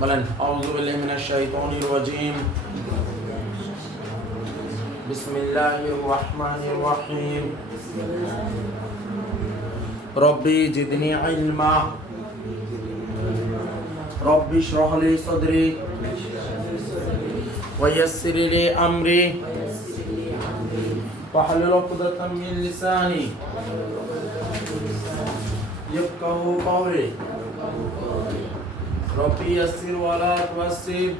বলেন আউযু বিল্লাহি মিনাশ শাইতানির রাজীম বিসমিল্লাহির রহমানির রহিম রব্বি জিদনি ইলমা রব্বি ইশরাহ লি সাদরি ওয়া ইয়াসসির লি আমরি واحلل عقدة من لساني يفقهوا قولي ربي يسر ولا تعسر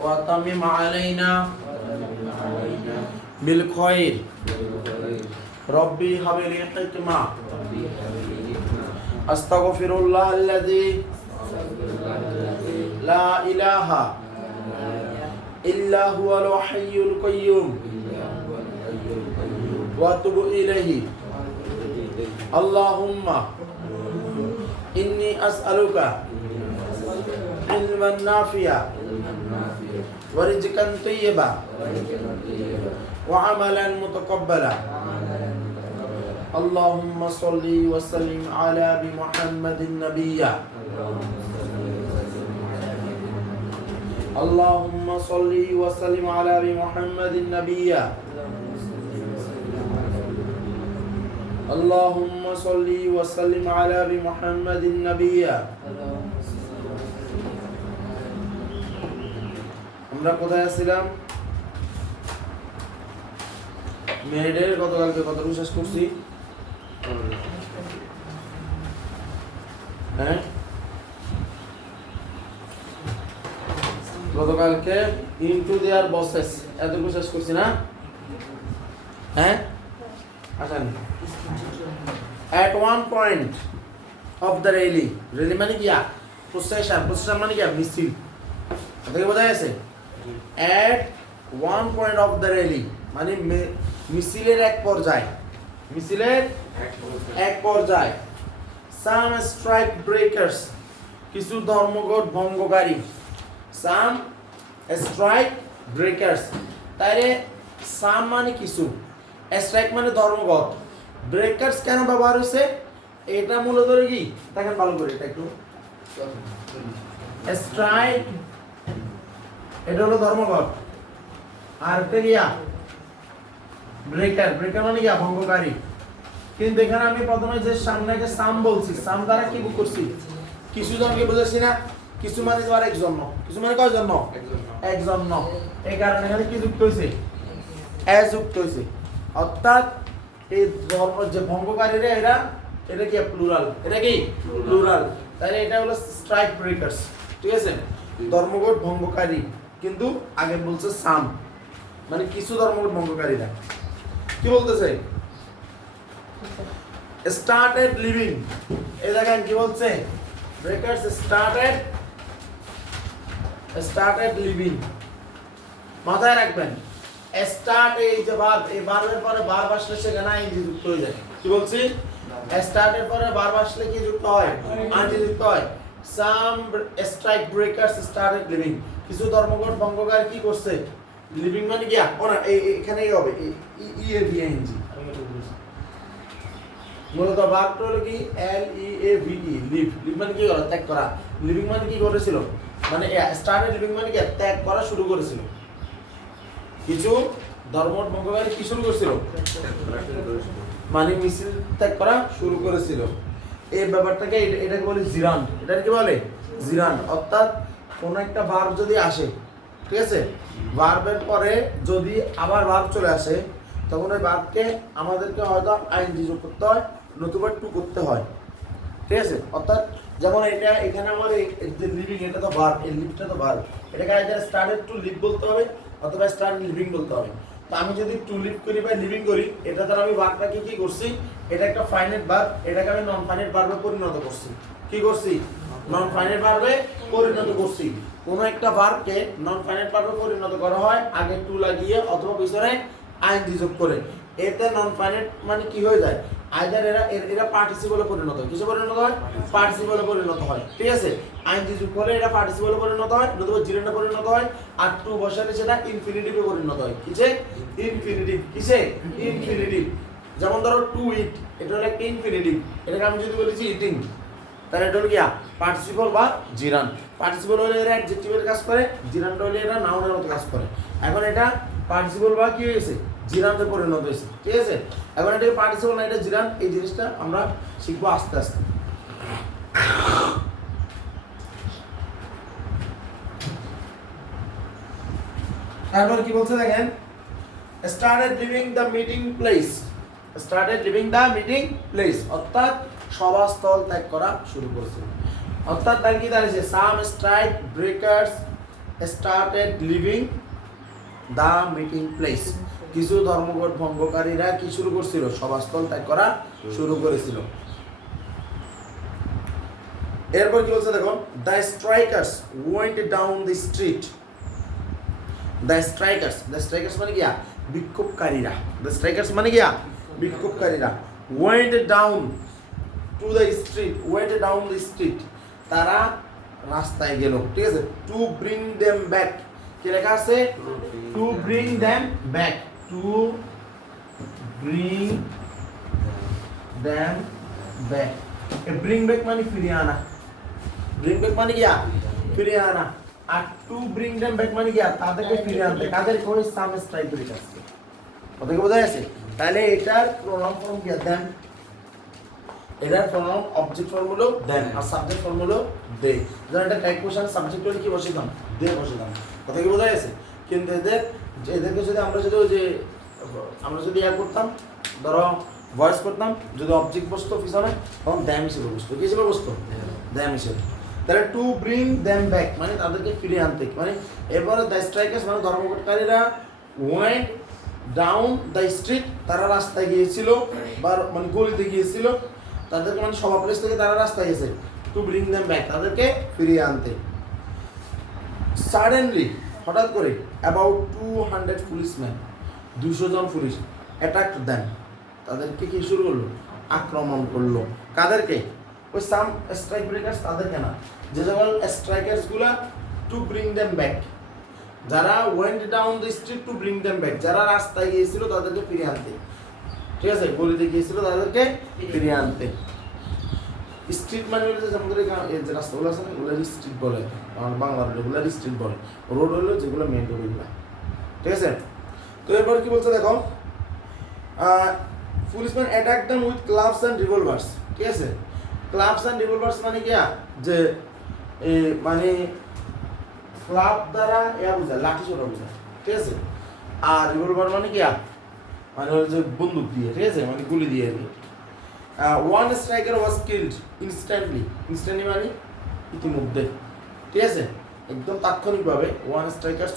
وأتمم علينا بالخير ربي هب لي حكمة أستغفر الله الذي لا إله إلا هو الحي القيوم وأتوب إليه اللهم إني أسألك علما نافعا ورزقا طيبا وعملا متقبلا اللهم صل وسلم على محمد النبي اللهم صل وسلم على محمد النبي اللهم صل وسلم على محمد النبي আমরা কোথায় আছিলাম মেহেডের গতকালকে কতটুকু শেষ করছি হ্যাঁ গতকালকে ইনটু দেয়ার বসেস এতটুকু শেষ করছি না হ্যাঁ আসেন at one point of the rally মানে কি procession মানে কি মিছিল আপনাকে বোঝা গেছে at one point of the rally মানে মিছিলের এক পর্যায়ে some strike breakers কিছু ধর্মঘট ভঙ্গকারী some strike breakers তাইলে some মানে কিছু strike মানে ধর্মঘট ব্রেকার্স কেন ব্যবহার হয়েছে এটা মূলত কি দেখেন ভালো করে এটা একটু স্ট্রাইক এটা হলো ধর্মঘট আর এটা ব্রেকার মানে কি ভঙ্গকারী কিন্তু এখানে আমি প্রথমে যে সামনেকে সাম বলছি সাম দ্বারা কি করছি কিছু জনকে বুঝাচ্ছি না কিছু মানে আর একজন কিছু মানে কয়জন একজন এই কারণে এখানে কি যুক্ত হয়েছে এস যুক্ত হয়েছে অর্থাৎ এই ধর্ম যে ভঙ্গকারীরা এটা কি প্লুরাল তাহলে এটা হলো স্ট্রাইক ব্রেকার্স ঠিক আছে ধর্মঘট ভঙ্গকারী কিন্তু আগে বলছে সাম মানে কিছু ধর্মঘট ভঙ্গকারীরা কি বলতেছে স্টার্টেড লিভিং এই দেখেন কি বলছে ব্রেকার্স স্টার্টেড লিভিং মাথায় রাখবেন স্টার্ট এই যে ভার্ব এই ভার্বের পরে ভার্ব আসলে সেখানে আইএনজি যুক্ত হয়ে যায় কি বলছি স্টার্টের পরে ভার্ব আসলে কি যুক্ত হয় আইএনজি যুক্ত হয় সাম স্ট্রাইক ব্রেকার্স স্টার্টেড লিভিং কিছু ধর্মঘট ভঙ্গকারী কি করছে লিভিং মানে কি এখানেই হবে ই এ ভি আইএনজি মূলত ভার্বটা হলো কি এল ই এ ভি ই লিভ মানে কি করা ত্যাগ করা লিভিং মানে কি করেছিল মানে স্টার্টেড লিভিং মানে কি ত্যাগ করা শুরু করেছিল কিছু ধর্মঘট ভঙ্গকারী কি শুরু করেছিল মানে মিছিল ত্যাগ করা শুরু করেছিল এই ব্যাপারটাকে এটাকে বলে জিরান্ড এটা কি বলে জিরান্ড অর্থাৎ কোন একটা ভার্ব যদি আসে ঠিক আছে ভার্বের পরে যদি আবার ভার্ব চলে আসে তখন ওই ভার্বকে আমাদেরকে হয়তো আইএনজি যোগ করতে হয় নতুবা টু করতে হয় ঠিক আছে অর্থাৎ যেমন এটা এখানে আমার এই যে লিভিং এটা তো ভার্ব এই লিভটা তো ভার্ব এটাকে আইদার স্টার্টেড টু লিভ বলতে হবে অথবা স্টার্ট লিভিং বলতে হবে তো আমি যদি টু লিভ করি বা লিভিং করি এটা দ্বারা আমি ভার্বটাকে কি করছি এটা একটা ফাইনাইট ভার্ব এটাকে আমি নন ফাইনাইট ভার্বে পরিণত করছি কি করছি নন ফাইনাইট ভার্বে পরিণত করছি কোন একটা ভার্বকে নন ফাইনাইট ভার্বে পরিণত করা হয় আগে টু লাগিয়ে অথবা পিছনে আইএনজি যোগ করে এতে নন ফাইনাইট মানে কি হয়ে যায় আইদার এরা পার্টিসিপলে পরিণত হয় কিসে পরিণত হয় পার্টিসিপলে পরিণত হয় ঠিক আছে আইএনজি যোগ করলে এটা পার্টিসিপলে পরিণত হয় নতুবা জিরেন্ডে পরিণত হয় আর টু বসালে সেটা ইনফিনিটিভে পরিণত হয় কিসে ইনফিনিটিভ যেমন ধরো টু ইট এটা হলো একটা ইনফিনিটিভ এটাকে আমি যদি বলেছি ইটিং তাহলে এটা হলো কি পার্টিসিপল বা জিরান। পার্টিসিপল হলে এরা অ্যাডজেক্টিভের কাজ করে, জিরানটা হলে এরা নাউনের মতো কাজ করে। এখন এটা পার্টিসিপল বা কি হয়েছে, জিরানতে পরিণত হয়েছে, ঠিক আছে। এখন এটা পার্টিসিপল না, এটা জিরান, এই জিনিসটা আমরা শিখবো আস্তে আস্তে। তারপর কি বলছে দেখেন, started leaving the meeting place, started leaving the meeting place, অর্থাৎ সভাস্থল ত্যাগ করা শুরু করেছে। অর্থাৎ তার কি দাঁড়িয়েছে, some strike breakers started leaving the meeting place, কিছু ধর্মঘট ভঙ্গকারীরা কি শুরু করছিল, সভাস্থল ত্যাগ করা শুরু করেছিল। এরপর কি বলছে দেখো, the strikers went down the street, the strikers মানে কি বিক্ষোভকারীরা, the strikers মানে কি বিক্ষোভকারীরা, went down to the street, went down the street, তারা রাস্তায় গেল, ঠিক আছে। to bring them back, কি লেখা আছে, to bring them back, to bring them back, bring back মানে ফিরিয়ে আনা, bring back মানে কি ফিরিয়ে আনা, আর টু ব্রিং দেম ব্যাক মানে কি তাদেরকে ফিরিয়ে আনতে, কাদের কই সাম স্ট্রাইক ব্রেকার্স, কথা কি বোঝা যাচ্ছে। তাহলে এটার প্রোনাউন ফর্ম কি দেন, এটার প্রোনাউন অবজেক্ট ফর্ম হলো দেন, আর সাবজেক্ট ফর্ম হলো দে। যেমন এটা টাইপ কোশ্চেন, সাবজেক্ট হলে কি বসিতাম, দে বসিতাম, কথা কি বোঝা যাচ্ছে। কিন্তু এদেরকে যদি আমরা যদি ইয়া করতাম, ধরো ভয়েস করতাম, যদি অবজেক্ট বসতো পিছনে, তখন দ্যাম হিসেবে বসতো, কি হিসেবে বসতো, দ্যাম হিসেবে। তাহলে টু ব্রিং দ্যাম ব্যাক মানে তাদেরকে ফিরিয়ে আনতে, মানে এবারে দ্য স্ট্রাইকার্স মানে ধর্মঘটকারীরা ওয়েন্ট ডাউন দ্য স্ট্রিট, তারা রাস্তায় গিয়েছিল বা মানে গলিতে গিয়েছিল, তাদেরকে মানে সভা প্লেস থেকে তারা রাস্তায় গেছে, টু ব্রিং দ্যাম ব্যাক তাদেরকে ফিরিয়ে আনতে। সাডেনলি হঠাৎ করে অ্যাবাউট 200 পুলিশম্যান, 200 জন পুলিশ অ্যাটাক দেন, তাদেরকে কি শুরু করলো, আক্রমণ করলো, কাদেরকে, ওই সাম স্ট্রাইক ব্রেকার্স তাদেরকে না, যে সকল স্ট্রাইকার্স গুলা টু ব্রিং দেম ব্যাক, যারা went down the street to bring them back, যারা রাস্তায় গিয়েছিল তাদেরকে ফিরিয়ে আনতে, ঠিক আছে, গলিতে গিয়েছিল তাদেরকে ফিরিয়ে আনতে। স্ট্রিট মানে হলো যে আমাদের যে রাস্তাগুলো আছে না, ওগুলো স্ট্রিট বলে, বাংলা ওগুলো স্ট্রিট বলে, রোড হলো যেগুলো মেইন রোড ওগুলো, ঠিক আছে। তো এরপর কি বলছে দেখো, policeman attack them with clubs and রিভলভার্স, ঠিক আছে। ক্লাবস অ্যান্ড রিভলভার্স মানে কি যে মানে ক্লাব দ্বারা বোঝায় লাঠি ছোটা বোঝায়, ঠিক আছে। আর রিভলভার মানে কি মানে হচ্ছে বন্দুক দিয়ে, ঠিক আছে, মানে গুলি দিয়ে আর কি। One striker was killed instantly, instantly মানে ইতিমধ্যে, ঠিক আছে, একদম তাৎক্ষণিকভাবে ওয়ান স্ট্রাইকার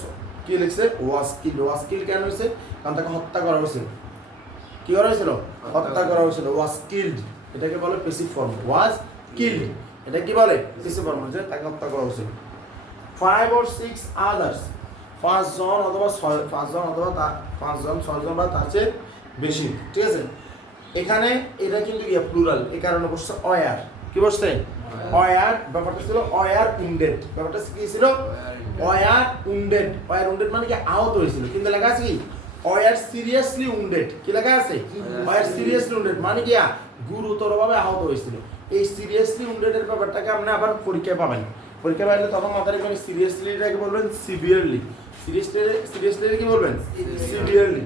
কি লিখছে, ওয়াজ কিল্ড। ওয়াজ কিল্ড কেন হয়েছে, কারণ তাকে হত্যা করা হয়েছিল, কি করা হয়েছিল, হত্যা করা হয়েছিল, ওয়াজ কিল্ড, এটাকে বলে প্যাসিভ ফর্ম, ওয়াজ কিল্ড, এটা কি বলে প্যাসিভ ফর্ম, যে তাকে হত্যা করা হয়েছিল। 5 or 6 others, 5 জন অথবা 5 জন 6 জন বা তার চেয়ে বেশি, ঠিক আছে। এখানে এটা কিন্তু কি প্লুরাল, এই কারণে বসছে অয়ার, কি বসছে অয়ার, ব্যাপারটা ছিল অয়ার উন্ডেড, ব্যাপারটা কি ছিল অয়ার উন্ডেড, অয়ার উন্ডেড মানে কি আহত হয়েছিল, কিন্তু লেখা আছে কি অয়ার সিরিয়াসলি উন্ডেড, কি লেখা আছে অয়ার সিরিয়াসলি উন্ডেড মানে কি গুরুতরভাবে আহত হয়েছিল। এই সিরিয়াসলি উন্ডেড এর ব্যাপারটাকে আপনি আবার পরীক্ষায় পাবেন, পরীক্ষা পাইলে তখন মাথায় রাখবেন সিরিয়াসলিটাকে বলবেন সিভিয়ারলি, সিরিয়াসলি কি বলবেন সিভিয়ারলি,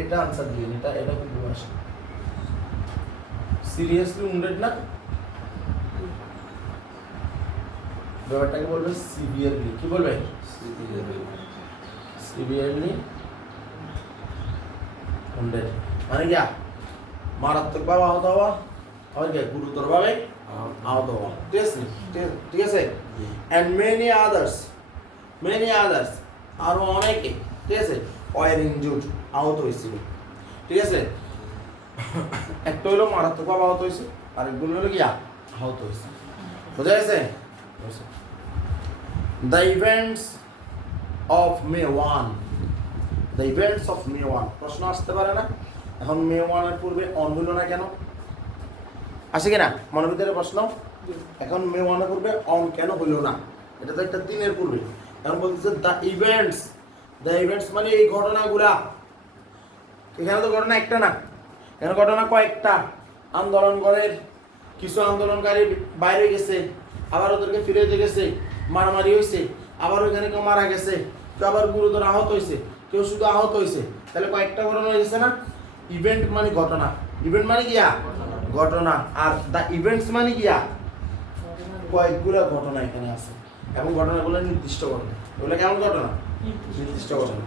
এটা আনসার দিবেন, এটা কিন্তু আসে সিরিয়াসলি উন্ডেড না, ব্যাপারটাকে বলবেন সিভিয়ারলি, কি বলবেন সিভিয়ারলি উন্ডেড মানে কি মারাত্মকভাবে আহত হওয়া, আবার কি গুরুতরভাবে আহত হওয়া, ঠিক আছে। and many others আরো অনেকে, ঠিক আছে, were injured আহত হয়েছিল, ঠিক আছে। একটা হলো মারাত্মকভাবে আহত হয়েছে, আরেকগুলো হলো কি আহত হয়েছে, বোঝা গেছে। the events of May 1, the events of May 1, প্রশ্ন আসতে পারে না, এখন May 1 এর পূর্বে অন হলো না কেন, আসে কিনা মনের ভিতরে প্রশ্ন, এখন May 1 এর পূর্বে অন কেন হলো না, এটা তো একটা দিনের পূর্বে, এখন বলতেছে দ্য ইভেন্টস মানে এই ঘটনাগুলা, এখানে তো ঘটনা একটা না, এখানে ঘটনা কয়েকটা, আন্দোলন করের কিছু আন্দোলনকারী বাইরে গেছে, আবার ওদেরকে ফিরে যেতে গেছে, মারামারি হয়েছে, আবার ওইখানে কেউ মারা গেছে, কেউ আবার গুরুতর আহত হয়েছে, কেউ শুধু আহত হয়েছে, তাহলে কয়েকটা ঘটনা হয়েছে না? ইভেন্ট মানে ঘটনা, ইভেন্ট মানে কিয়া ঘটনা, আর দ্য ইভেন্টস মানে কিয়া কয়েকগুলো ঘটনা এখানে আছে, এবং ঘটনাগুলো নির্দিষ্ট ঘটনা। এগুলো কেমন ঘটনা? নির্দিষ্ট ঘটনা।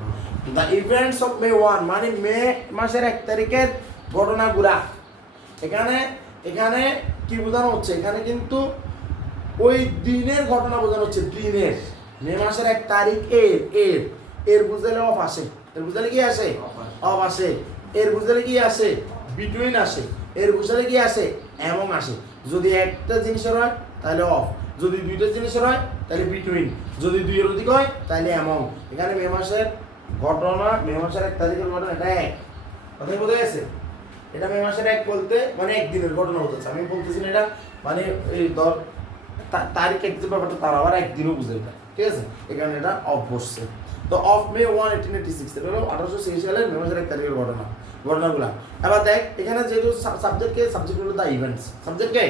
দ্য ইভেন্টস অফ মে 1 মানে মে মাসের 1 তারিখের ঘটনাগুলা। এখানে এখানে কি বোঝানো হচ্ছে? এখানে কিন্তু ওই দিনের ঘটনা বোঝানো হচ্ছে, দিনের। মে মাসের 1 তারিখ এর বুঝলে অফ আসে, এর বুঝলে কি আসে? অফ আসে। এর বুঝলে কি আসে? বিটুইন আসে। এর বুঝলে কি আসে? এমন আসে। যদি একটা জিনিসের হয় তাহলে অফ, যদি দুইটা জিনিসের হয় তাহলে বিটুইন, যদি দুইয়ের অধিক হয় তাহলে এমন। এখানে মে মাসের ঘটনা, মে মাসের 1 তারিখের ঘটনা, এটা এক কথাই বোঝা গেছে। এটা মে মাসের 1 বলতে মানে একদিনের ঘটনা বলতেছে। আমি বলতেছি না এটা মানে এই ধর তারিখ এক যে ব্যাপারটা, তার আবার একদিনও বুঝে এটা, ঠিক আছে? এখানে এটা অফ বসছে। তো অফ মে 1 1886, এটা হলো 1886 সালের মে মাসের 1 তারিখের ঘটনাগুলা। এবার দেখ এখানে যেহেতু সাবজেক্ট হলো দ্য ইভেন্টস, সাবজেক্টকে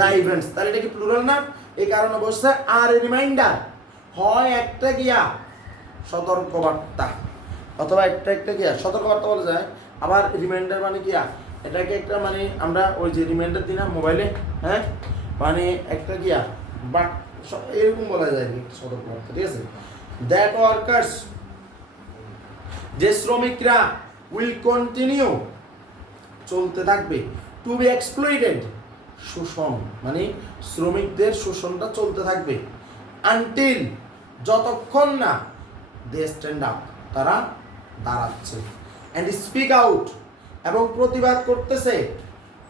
দ্য ইভেন্টস, তাহলে এটা কি প্লুরাল না? এই কারণে বসছে আর রিমাইন্ডার, হয় একটা গিয়া সতর্কবার্তা, অথবা একটা গিয়া সতর্কবার্তা বলা যায়। আবার রিমাইন্ডার মানে গিয়া এটাকে একটা মানে আমরা ওই যে রিমাইন্ডার দিই না মোবাইলে, হ্যাঁ, মানে একটা গিয়া বাট এরকম বলা যায় একটা সতর্কবার্তা, ঠিক আছে? দ্যাট ওয়ার্কার্স, যে শ্রমিকরা, উইল কন্টিনিউ, চলতে থাকবে, টু বি এক্সপ্লয়েটেড, শোষণ মানে শ্রমিকদের শোষণটা চলতে থাকবে, আনটিল, যতক্ষণ না দে স্ট্যান্ড আপ, তারা দাঁড়াচ্ছে, অ্যান্ড স্পিক আউট, এবং প্রতিবাদ করতেছে,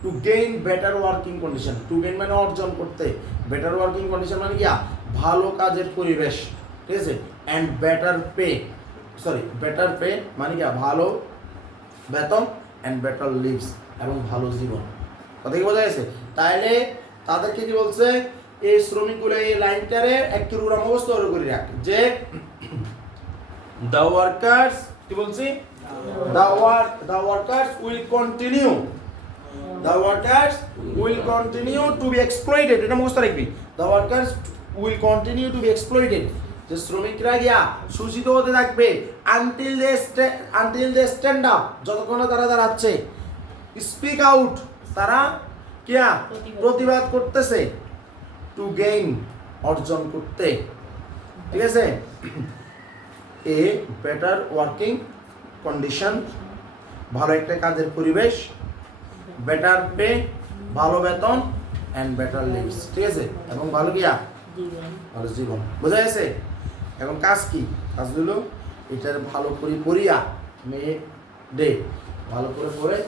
to gain better working condition, to gain মানে অর্জন করতে, বেটার ওয়ার্কিং কন্ডিশন মানে কি ভালো কাজের পরিবেশ, ঠিক আছে? And better pay, better pay মানে কি ভালো বেতন, অ্যান্ড বেটার লিভস, এবং ভালো জীবন। কথা কি বোঝা গেছে? তাইলে তাদেরকে কি বলছে? এই শ্রমিকগুলো এই লাইনটারে একটু উড়া মুখস্থ করে রাখ, যে দ্য ওয়ার্কার্স, কি বলছি? The workers will continue, the workers will continue to be exploited, এটা মুখস্থ রাখবি। The workers will continue to be exploited, যে শ্রমিকরা গিয়া শোষিত হতে থাকবে, আনটিল দে স্ট্যান্ড আপ, যতক্ষণ তারা দাঁড়াচ্ছে, স্পিক আউট, তারা কিয়া প্রতিবাদ করতেছে, টু গেইন, অর্জন করতে, ঠিক আছে? এ বেটার ওয়ার্কিং কন্ডিশন, ভালো একটা কাজের পরিবেশ, বেটার পে, ভালো বেতন, অ্যান্ড বেটার লিভস, ঠিক আছে? এবং ভালো কিয়া ভালো জীবন। বোঝা গেছে? এখন কাজ কি? কাজ হলো এটার ভালো করে পড়িয়া মে ডে ভালো করে পড়ে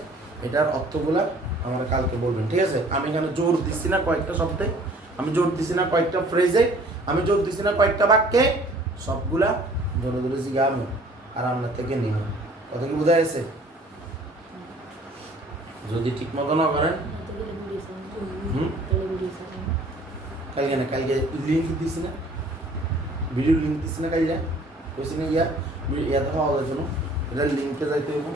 এটার অর্থগুলা আমরা কালকে বলবেন, ঠিক আছে? আমি এখানে জোর দিচ্ছি না কয়েকটা শব্দে, আমি জোর দিচ্ছি না কয়েকটা ফ্রেজে, আমি জোর দিচ্ছি না কয়েকটা বাক্যে, সবগুলা ধরে ধরে জিগাবো আর আমরা থেকে নিব। কথা কি বোঝা গেছে? যদি ঠিক মতো না করেন, কালকে লিঙ্ক দিচ্ছি না, ভিডিও লিঙ্ক দিচ্ছি না, কালকে কইছি না ইয়াতে পাওয়া যাচ্ছে না, এটা লিঙ্কে যাইতে হইব।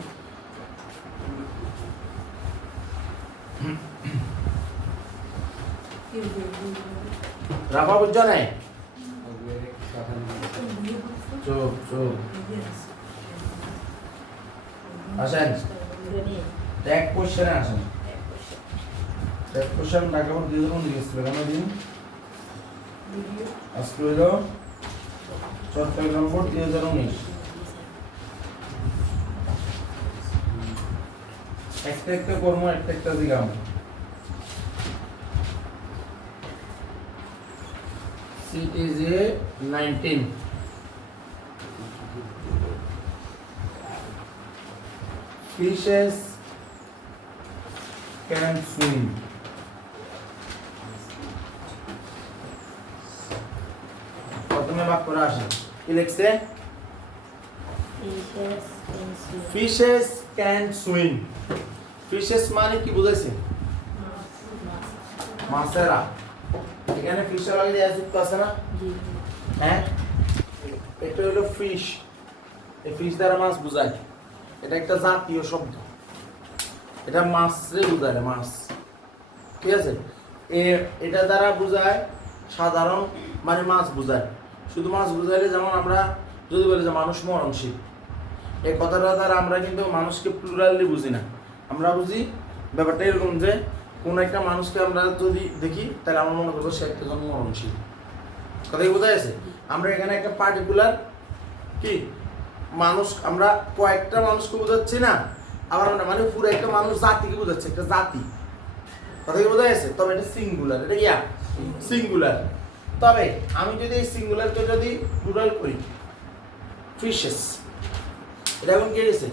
রাফা বুঝছ নাই? চোখ আসেন, এক কোশ্চেনে আসেন। এক কোশ্চেন ঢাকা বোর্ড 2019 কেন দিন? আজকে হইল চট্টগ্রাম বোর্ড 2019। একটা কর্ম একটা দিগাম। CTJ 19, fishes can swim. প্রথমে বাক্য করে আসে, কি লিখছে? Fishes can swim. ফিশেস মানে কি বুঝাইছে? মাছেরা। এখানে ফিশের আগে দেয়া যুক্ত আছে না? হ্যাঁ, এটা হলো ফিশ। এই ফিশ দ্বারা মাছ বোঝায়, এটা একটা জাতীয় শব্দ, এটা মাছরে বোঝায়, মাছ, ঠিক আছে? এটা দ্বারা বোঝায় সাধারণ মানে মাছ বোঝায়। শুধু মাছ বোঝাইলে যেমন আমরা যদি বলি যে মানুষ মরণশীল, এই কথাটা দ্বারা আমরা কিন্তু মানুষকে প্লুরালি বুঝি না। আমরা বুঝি ব্যাপারটা এরকম যে কোন একটা মানুষকে আমরা যদি দেখি তাহলে আমরা মনে করবো সে একজন মরণশীল। কথা কি বোঝা গেছে? আমরা এখানে একটা পার্টিকুলার কি মানুষ, আমরা কয়েকটা মানুষকে বোঝাচ্ছি না, আবার আমরা মানে পুরো একটা মানুষ জাতিকে বোঝাচ্ছি, একটা জাতি। কথা কি বোঝা গেছে? তবে এটা সিঙ্গুলার, এটা কি সিঙ্গুলার। তবে আমি যদি এই সিঙ্গুলারকে যদি প্লুরাল করি, ফিশেস, এটা এখন কি গেছে?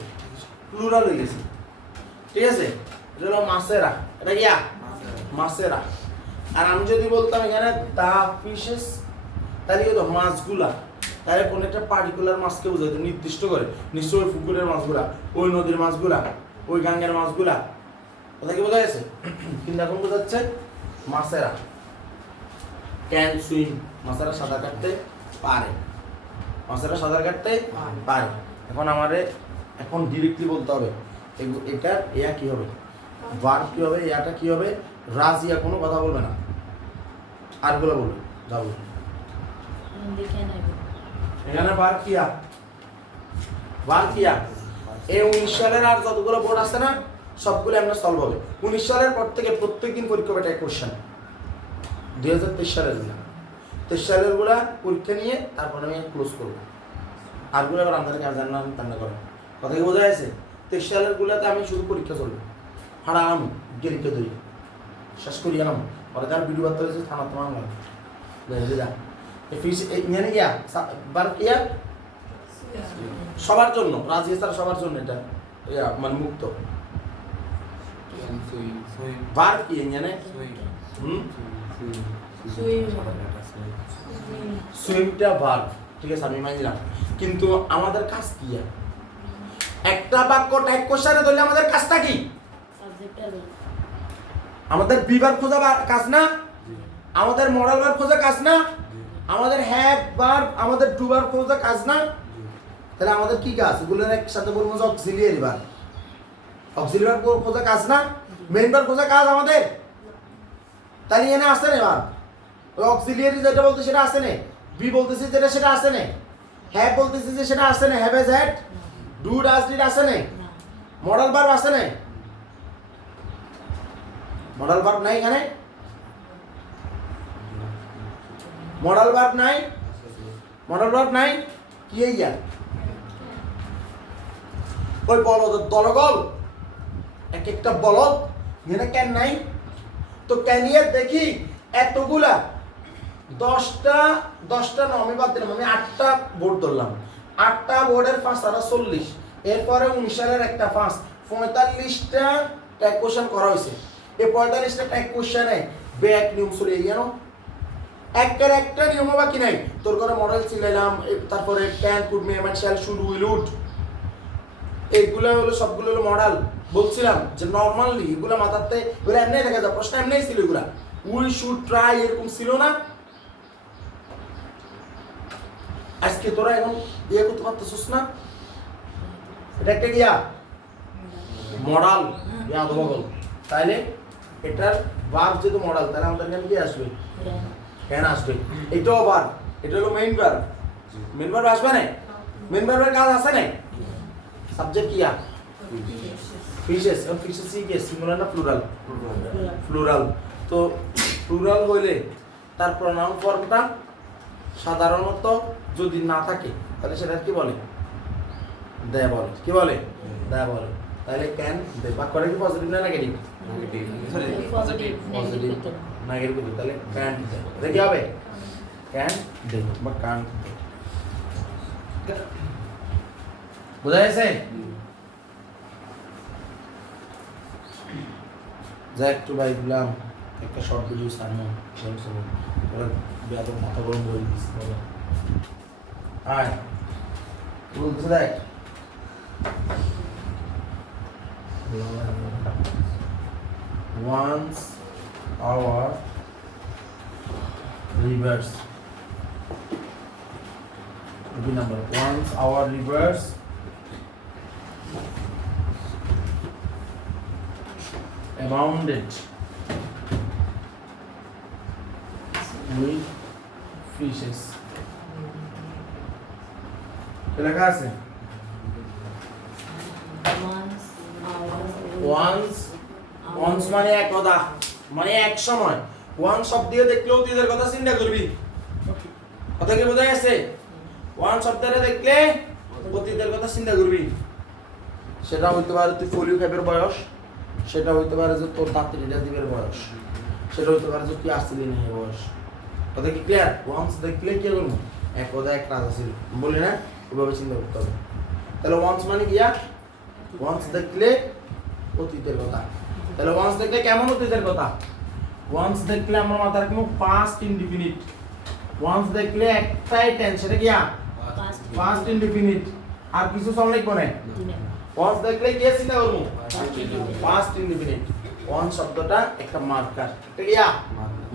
প্লুরাল হয়ে গেছে। ঠিক আছে? এটা হলো মাছেরা, এটা কি মাছেরা। আর আমি যদি বলতাম এখানে দা ফিশেস, তাহলে কি হতো? মাছগুলা। তাহলে কোন একটা পার্টিকুলার মাছকে বোঝাইতো, নির্দিষ্ট করে। নিশ্চয়ই ওই পুকুরের মাছগুলা, ওই নদীর মাছগুলা, ওই গাঙ্গের মাছগুলা। কথা কি বোঝা গেছে? কিন্তু এখন বোঝাচ্ছে মাছেরা ক্যান সুইম, মাছেরা সাঁতার কাটতে পারে, মাছেরা সাঁতার কাটতে পারে। এখন আমারে এখন ডিরেক্টলি বলতে হবে এটা এয়া কি হবে, ভার্ব কি হবে, ইয়াটা কি হবে। রাজিয়া কোনো কথা বলবে না, আরগুলো বলবে, যাবো এখানে ভার্ব কিয়া, ভার্ব কিয়া। এই 19 সালের আর যতগুলো বোর্ড আছে না সবগুলো আমরা সলভ হবে। 19 সালের পর থেকে প্রত্যেকদিন পরীক্ষা হবে, একটা কোশ্চেন। 2023 সালের গুলা, 23 সালের গুলা পরীক্ষা নিয়ে তারপরে আমি ক্লোজ করবো। আরগুলো এবার আমাদেরকে আর জানলাম রান্না করে। কথা কি বোঝা গেছে? 23 সালের গুলাতে আমি শুধু পরীক্ষা চলবে, হারাম গেরিকে ধরি শেষ করি গেলাম। পরে তার ভিডিও বার্তা হয়েছে থানা তোমার যা এখানে গিয়া বার কিয়া সবার জন্য, রাজি স্যার সবার জন্য এটা মানে মুক্ত। বার কি এখানে সুইমটা ভার্ব, ঠিক আছে আমি মানলাম। কিন্তু আমাদের কাজ কি? একটা বাক্য টাইপ কোশ্চেনে ধরলে আমাদের কাজটা কি? আমাদের বিভাগ খোঁজা কাজ না, আমাদের মডেল ভার্ব খোঁজা কাজ না, আমাদের হ্যাভ ভার্ব, আমাদের ডু ভার্ব খোঁজা কাজ না। তাহলে আমাদের কি কাজ? এগুলোর একসাথে বলবো যে অক্সিলিয়ারি ভার্ব। অক্সিলিয়ারি ভার্ব খোঁজা কাজ না, মেইন ভার্ব খোঁজা কাজ আমাদের। তাহলে এখানে আসে না ভার্ব, ওই অক্সিলিয়ারি যেটা বলতে সেটা আসে না, বি বলতেছি যেটা সেটা আসে না, হ্যাভ বলতেছি যে সেটা আসে না, have has had, do does did আসে না, মডেল ভার্ব আসে না, মডেল ভার্ব নাই এখানে, মডেল ভার্ব নাই, মডেল ভার্ব নাই। কি ইয়া ওই বলদ দলগল, এক একটা বলদ এখানে কেন নাই? তো ক্যানিয়ার দেখি এতগুলা 10টা না, আমি বাদ দিলাম, আমি 8টা বোর্ড ধরলাম। 8টা বোর্ডের 5 আর 40, এরপরে 19 সালের একটা 5, 45টা ট্যাগ কোশ্চেন করা হয়েছে। এই 45টা ট্যাগ কোশ্চেনে ব্যাক নিয়ম চলে গেল, একের একটা নিয়ম বাকি নাই। তোর ঘরে মডেল চিলাইলাম, তারপরে can could may man shall should will would, এইগুলো হলো সবগুলো হলো মডেল। বলছিলাম যে নর্মালি এগুলো মাথাতে এগুলো এমনি দেখা যায়, প্রশ্ন এমনি ছিল, এগুলা উই শুড ট্রাই এরকম ছিল না। আজকে তোরা এখন ইয়ে করতে পারতেছিস না, এটা একটা গিয়া মডেল ইয়া বগল। তাইলে এটার ভার্ব যেহেতু মডেল, তাহলে আমাদের এখানে কি আসবে? ক্যান আসবে। এটাও ভার্ব, এটা হলো মেইন ভার্ব। মেইন ভার্ব আসবে না, মেইন ভার্বের কাজ আছে না। সাবজেক্ট কিয়া ফিশেস, এবং ফিশেস কি সিঙ্গুলার না প্লুরাল? প্লুরাল। তো প্লুরাল হইলে তার প্রনাউন ফর্মটা সাধারণত যদি না থাকে তাহলে সেটা কি বলে? দে বলে। কি বলে? দে বলে। তাহলে ক্যান দে বাক্যটা কি পজিটিভ না নেগেটিভ? পজিটিভ। নেগেটিভ করতে তাহলে ক্যান দে, এটা কি হবে? ক্যান দে বা কান দে। বুঝা গেছে? যা একটু ভাই দিলাম একটা শর্ট ভিডিও সামনে ওরা বেয়াদব মাথা গরম করে দিচ্ছে। বলো আয় বলতেছে দেখ, once our rivers, maybe number, once our rivers abounded with fishes লেখা আছে ওয়ান্স ওয়ান্স মানে একদা মানে এক সময় ওয়ান শব্দ দিয়ে দেখলে অতীতের কথা চিন্তা করবি কথা কি বোঝা গেছে ওয়ান শব্দটা দেখলে অতীতের কথা চিন্তা করবি সেটা হইতে পারে তুই ফোলিও ক্যাপের বয়স সেটা হইতে পারে যে তোর তাঁতিটা দিবের বয়স সেটা হইতে পারে যে তুই আসছিলি না বয়স কথা কি ক্লিয়ার ওয়ান্স দেখলে কি করবো একদা এক রাজা ছিল বলি না ওইভাবে চিন্তা করতে হবে তাহলে ওয়ান্স মানে কি ওয়ান্স দেখলে অতীতের কথা তাহলে ওয়ান্স দেখলে কেমন অতীতের কথা ওয়ান্স দেখলে আমরা মাথায় রাখবো পাস্ট ইনডিফিনিট ওয়ান্স দেখলে একটাই টেন্স সেটা কি পাস্ট ইনডিফিনিট আর কিছু সব লিখবো না ওয়ান্স দেখলে কি চিন্তা করবো পাস্ট ইনডিফিনিট ওয়ান্স শব্দটা একটা মার্কার এটা কি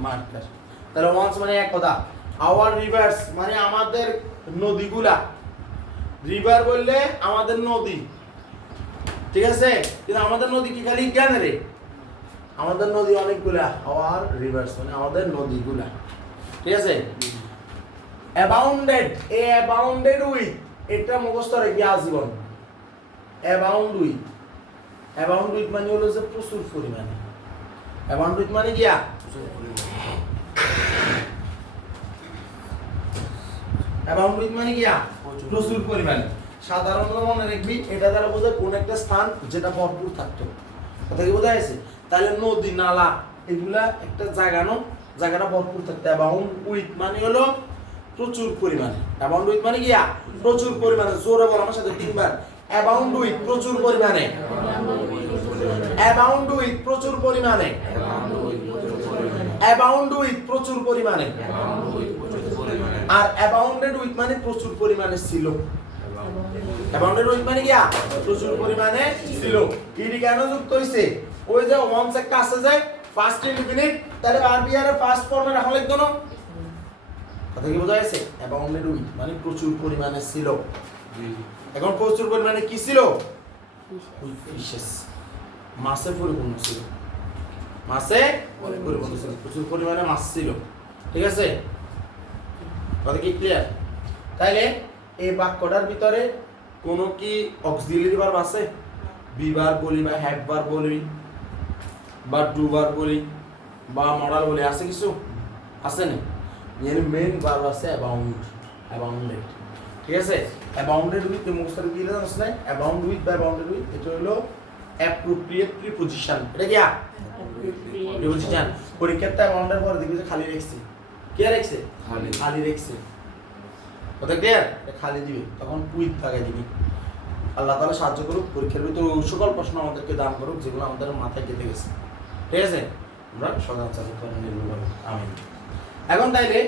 মার্কার তাহলে ওয়ান্স মানে এক কথা আওয়ার রিভার্স মানে আমাদের নদীগুলা রিভার বললে আমাদের নদী ঠিক আছে কিন্তু আমাদের নদী কি খালি কেন রে আমাদের নদী অনেকগুলা আওয়ার রিভার্স মানে আমাদের নদীগুলা ঠিক আছে অ্যাবাউন্ডেড অ্যাবাউন্ডেড উইথ এটা মুখস্থ রেখে আজীবন অ্যাবাউন্ড উইথ মানে হলো যে প্রচুর পরিমাণে অ্যাবাউন্ড উইথ মানে কি অ্যাবাউন্ড উইথ মানে কি প্রচুর পরিমাণে সাধারণত মনে রাখবি এটা দ্বারা বোঝায় কোন একটা স্থান যেটা ভরপুর থাকতো কথা কি বোঝা গেছে তাহলে নদী নালা এগুলা একটা জায়গাটা ভরপুর থাকতো অ্যাবাউন্ড উইথ মানে হলো প্রচুর পরিমাণে অ্যাবাউন্ড উইথ মানে কি প্রচুর পরিমাণে জোরে বল আমার সাথে তিনবার অ্যাবাউন্ড উইথ প্রচুর পরিমাণে অ্যাবাউন্ড উইথ প্রচুর পরিমাণে অ্যাবাউন্ড উইথ প্রচুর পরিমাণে আর অ্যাবাউন্ডেড উইথ মানে প্রচুর পরিমাণে ছিল অ্যাবাউন্ডেড উইথ মানে কি প্রচুর পরিমাণে ছিল ইডি কেন যুক্ত হইছে ওই যে ওয়ান্স একটা আছে যে ফার্স্ট ইনডিফিনিট তাহলে ভার্ব এর ফার্স্ট ফর্মে রাখা লাগতো না কথা কি বোঝা গেছে অ্যাবাউন্ডেড উইথ মানে প্রচুর পরিমাণে ছিল এখন প্রচুর পরিমাণে কি ছিল ফিশেস মাছে পরিপূর্ণ ছিল মাছে পরিপূর্ণ ছিল প্রচুর পরিমাণে মাছ ছিল ঠিক আছে কথা কি ক্লিয়ার তাইলে এই বাক্যটার ভিতরে কোনো কি অক্সিলারি ভার্ব আছে বি ভার্ব বলি বা হ্যাভ ভার্ব বলি বা ডু ভার্ব বলি বা মডাল বলি আছে কিছু আছে না এর মেইন ভার্ব আছে অ্যাবাউন্ডেড ঠিক আছে অ্যাবাউন্ডেড উইথ মুখস্থ কি আছে না অ্যাবাউন্ড উইথ বা অ্যাবাউন্ডেড উইথ এটা হলো অ্যাপ্রোপ্রিয়েট প্রিপজিশন এটা কি প্রিপজিশন পরীক্ষাতে অ্যাবাউন্ডের পরে দেখবি যে খালি রাখছি কি রাখছে খালি রাখছে কথা ক্লিয়ার খালি দিবে তখন উইথ লাগাই দিবি আল্লাহ তাআলা সাহায্য করুক পরীক্ষার ভিতরে সকল প্রশ্ন আমাদেরকে দান করুক যেগুলো আমাদের মাথায় গেঁথে গেছে ঠিক আছে আমরা সদা চালু করে নির্ভর করব আমিন এখন তাইলে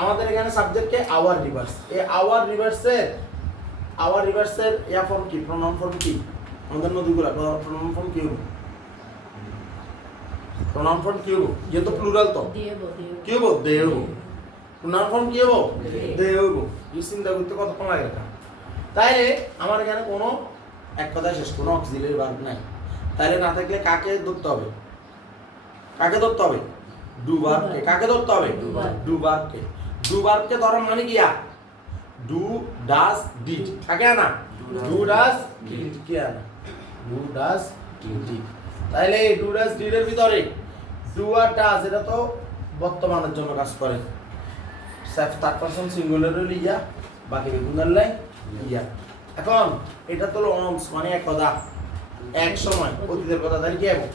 আমাদের এখানে সাবজেক্টে আওয়ার রিভার্স এই আওয়ার রিভার্সের ইয়া ফর্ম কি প্রনাউন ফর্ম কি আমাদের নদীগুলা প্রনাউন ফর্ম কি হবে প্রনাউন ফর্ম কি হবে ये तो প্লুরাল তো কি হবে দেব প্রনাউন ফর্ম কি হবে দেব এই চিন্তা করতে কতক্ষণ লাগে এটা তাইলে আমার এখানে কোনো এক কথা শেষ কোনো অক্সিলারি ভার্ব নাই তাইলে না থাকলে কাকে ধরতে হবে ডু ভার্বকে কাকে ধরতে হবে ডু ভার্বকে ধরার মানে কি ডু ডাজ ডিড কাকে না ডু ডাজ ডিড কি না ডু ডাজ ডিড তাইলে এই ডু ডাজ ডিড এর ভিতরে ডু আর ডাজ এটা তো বর্তমানের জন্য কাজ করে সেফ থার্ড পারসন সিঙ্গুলার হলো ইয়া বাকি বেগুনার লাই ইয়া এখন এটা তো অনস মানে এক কথা এক সময় অতীতের কথা তাহলে কি আইবো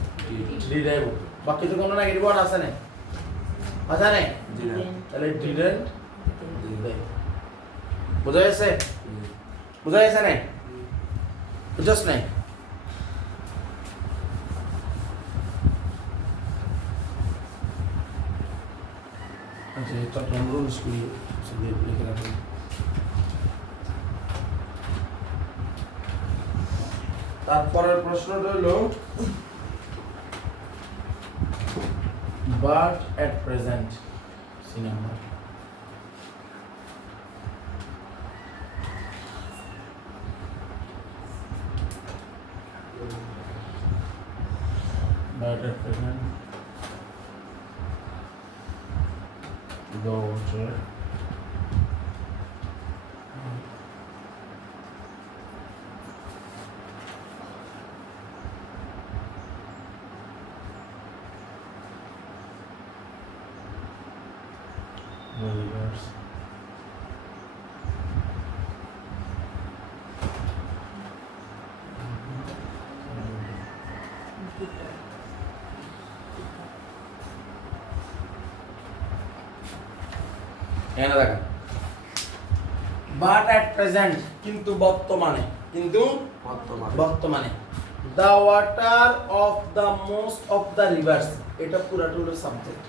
ডিড আইবো বাকি তো কোনো নেগেটিভ ওয়ার্ড আছে না আছে না তাহলে ডিডন্ট বুঝা গেছে না বুঝছস নাই আচ্ছা চট্টগ্রাম রুল স্কুল লিখে রাখুন তারপরের প্রশ্নটা হলো but at present see number but at present the water rivers এখানে দেখেন বাট অ্যাট প্রেজেন্ট কিন্তু বর্তমানে the water of the most of the rivers এটা পুরাটা হলো subject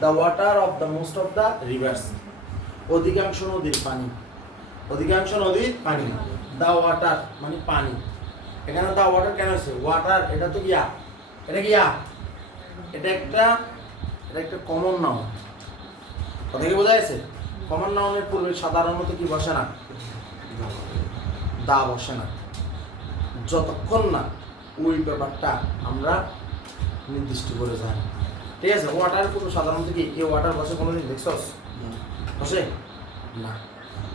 the water of the most of the rivers অধিকাংশ নদীর পানি দ্য ওয়াটার মানে পানি এখানে দ্য ওয়াটার কেন আছে ওয়াটার এটা তো গিয়া এটা একটা কমন নাউন কথা কি বোঝা যাচ্ছে কমন নাউনের পূর্বে সাধারণত কি বসে না দা বসে না যতক্ষণ না ওই ব্যাপারটা আমরা নির্দিষ্ট করে যাই ঠিক আছে ওয়াটার পূর্বে সাধারণত কি এই ওয়াটার বসে কোনোদিন দেখছস বসে না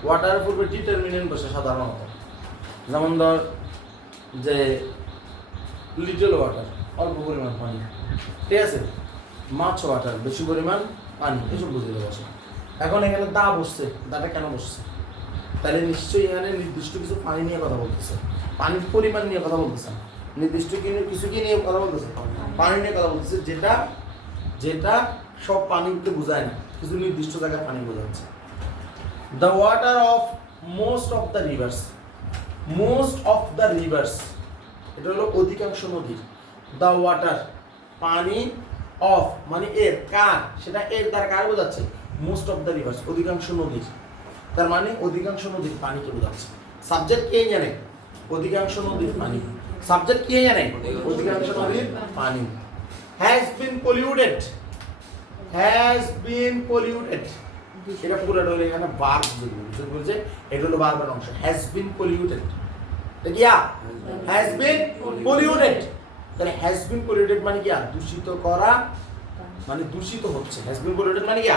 ওয়াটার পূর্বে ডিটারমিনেন্ট বসে সাধারণত যেমন ধর যে লিটল ওয়াটার অল্প পরিমাণ পানি ঠিক আছে মাছ ওয়াটার বেশি পরিমাণ পানি এসব বুঝিয়ে বসে এখন এখানে দা বসছে দাটা কেন বসছে তাহলে নিশ্চয়ই এখানে নির্দিষ্ট কিছু পানি নিয়ে কথা বলতেছে পানির পরিমাণ নিয়ে কথা বলতেছে নির্দিষ্ট কিছু কি নিয়ে কথা বলতেছে পানি নিয়ে কথা বলতেছে যেটা সব পানি উঠতে বোঝায় না কিছু নির্দিষ্ট জায়গায় পানি বোঝাচ্ছে the water of most of the rivers এটা হলো অধিকাংশ নদীর দ্য ওয়াটার পানি অফ মানে এর কার সেটা এর দ্বারা কার বোঝাচ্ছে মোস্ট অফ দ্য রিভার্স অধিকাংশ নদীর তার মানে অধিকাংশ নদীর পানিকে বোঝাচ্ছে সাবজেক্ট কে জানে অধিকাংশ নদীর পানি সাবজেক্ট কে জানে অধিকাংশ নদীর পানি হ্যাজ বিন পলিউটেড এটা পুরোটা হলো এখানে ভার্ব বলছে এটা হলো ভার্বের অংশ হ্যাজ বিন পলিউটেড দেখিয়া হ্যাজ বিন পলিউটেড তাহলে হ্যাজ বিন পলিউটেড মানে কি দূষিত করা মানে দূষিত হচ্ছে হ্যাজ বিন পলিউটেড মানে কি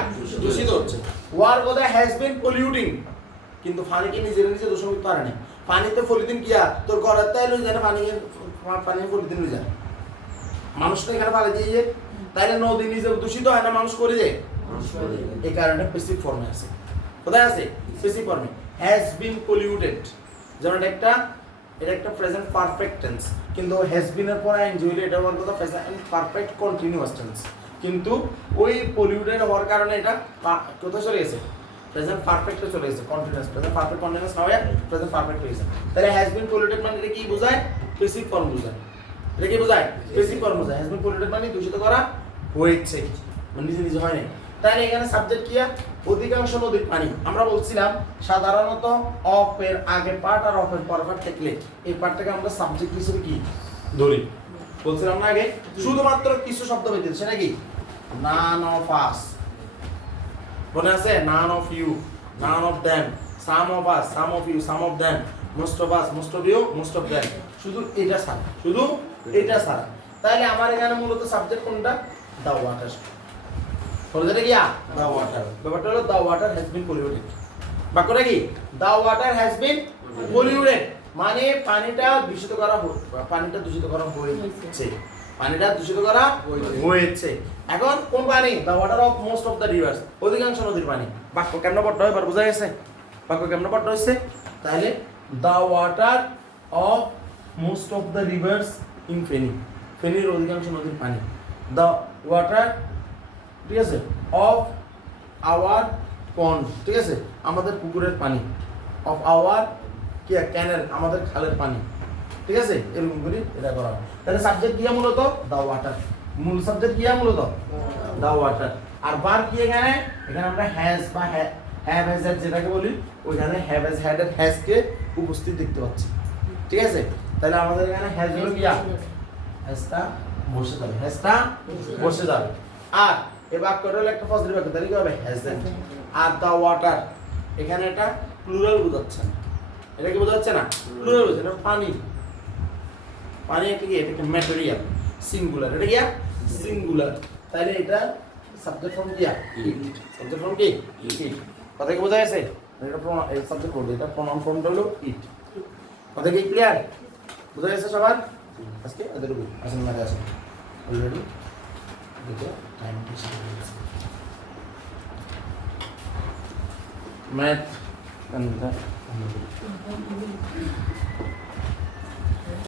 দূষিত হচ্ছে ওয়ার কথা হ্যাজ বিন পলিউটিং কিন্তু পানিকে নিজে দূষণ করতে পারে না পানিতে পলিথিন কি তোর ঘরের তাই লই যায় পানি পলিথিন লই যায় মানুষ তো এখানে পানি দিয়ে তাইলে নদী নিজে দূষিত হয় না মানুষ করে যায় এই কারণে প্যাসিভ ফর্মে আছে কোথায় আছে প্যাসিভ ফর্মে হ্যাজ বিন পলিউটেড যেমন এটা একটা প্রেজেন্ট পারফেক্ট টেন্স কিন্তু হ্যাজ বিন এর পরে আইন জুইলে এটা বলবো তো প্রেজেন্ট পারফেক্ট কন্টিনিউয়াস টেন্স কিন্তু ওই পলিউটেড হওয়ার কারণে এটা কোথায় চলে গেছে প্রেজেন্ট পারফেক্টে চলে গেছে কন্টিনিউয়াস প্রেজেন্ট পারফেক্ট কন্টিনিউয়াস না হয়ে প্রেজেন্ট পারফেক্ট হয়ে গেছে তাহলে হ্যাজ বিন পলিউটেড মানে এটা কি বোঝায় প্যাসিভ ফর্ম বোঝায় এটা কি বোঝায় প্যাসিভ ফর্ম বোঝায় হ্যাজ বিন পলিউটেড মানে দূষিত করা হয়েছে মানে নিজে হয় না তাহলে এখানে সাবজেক্ট কি অধিকাংশ নদীর পানি আমরা বলছিলাম সাধারণত অফ এর আগে পার্ট আর অফ এর পর পার্ট থাকলে এই পার্টটাকে আমরা সাবজেক্ট হিসেবে কি ধরি বলছিলাম না আগে শুধুমাত্র কিছু শব্দ হইতেছে সেটা কি none of us মনে আছে none of you none of them some of us some of you some of them most of us most of you most of them শুধু এটা ছাড়া তাহলে আমার এখানে মূলত সাবজেক্ট কোনটা the water বলতে কি the water ব্যাপারটা হলো the water has been polluted বাক্যটা কি the water has been polluted মানে পানিটা দূষিত করা হয়েছে এখন কোন পানি the water of most of the rivers অধিকাংশ নদীর পানি বাক্য কেমন পড়তে হয় এবার বোঝা গেছে বাক্য কেমন পড়তে হচ্ছে তাহলে the water of most of the rivers in ফেনীর অধিকাংশ নদীর পানি the water ঠিক আছে of our pond ঠিক আছে আমাদের পুকুরের পানি of our কি ক্যানেল আমাদের খালের পানি ঠিক আছে এরকম করে এটা করা হয় তাহলে সাবজেক্ট কি মূলত the water মূল সাবজেক্ট কি মূলত the water আর ভার্ব কি এখানে আমরা has বা have has যেটাকে বলি ওইখানে have has had এর has কে উপস্থিত দেখতে পাচ্ছি ঠিক আছে তাহলে আমাদের এখানে has হলো কি hasটা বসে যাবে আর এই বাক্যটা হলো একটা ফজলি বাক্য তাহলে কি হবে hasn't আর the water এখানে এটা প্লুরাল বোঝাচ্ছে না এটা কি বোঝাচ্ছে না প্লুরাল বোঝাচ্ছে এটা পানি একটা কি এটা একটা ম্যাটেরিয়াল সিঙ্গুলার এটা কি সিঙ্গুলার তাহলে এটা সাবজেক্ট ফর্ম কি It. সাবজেক্ট ফর্ম কি It. ইট কথা কি বোঝা গেছে এটা এই সাবজেক্ট ফর্ম এটা প্রনাউন ফর্মটা হলো ইট কথা কি ক্লিয়ার বোঝা গেছে সবার আজকে এতটুকু আসেন না আসেন অলরেডি দেখো টাইম ম্যাথ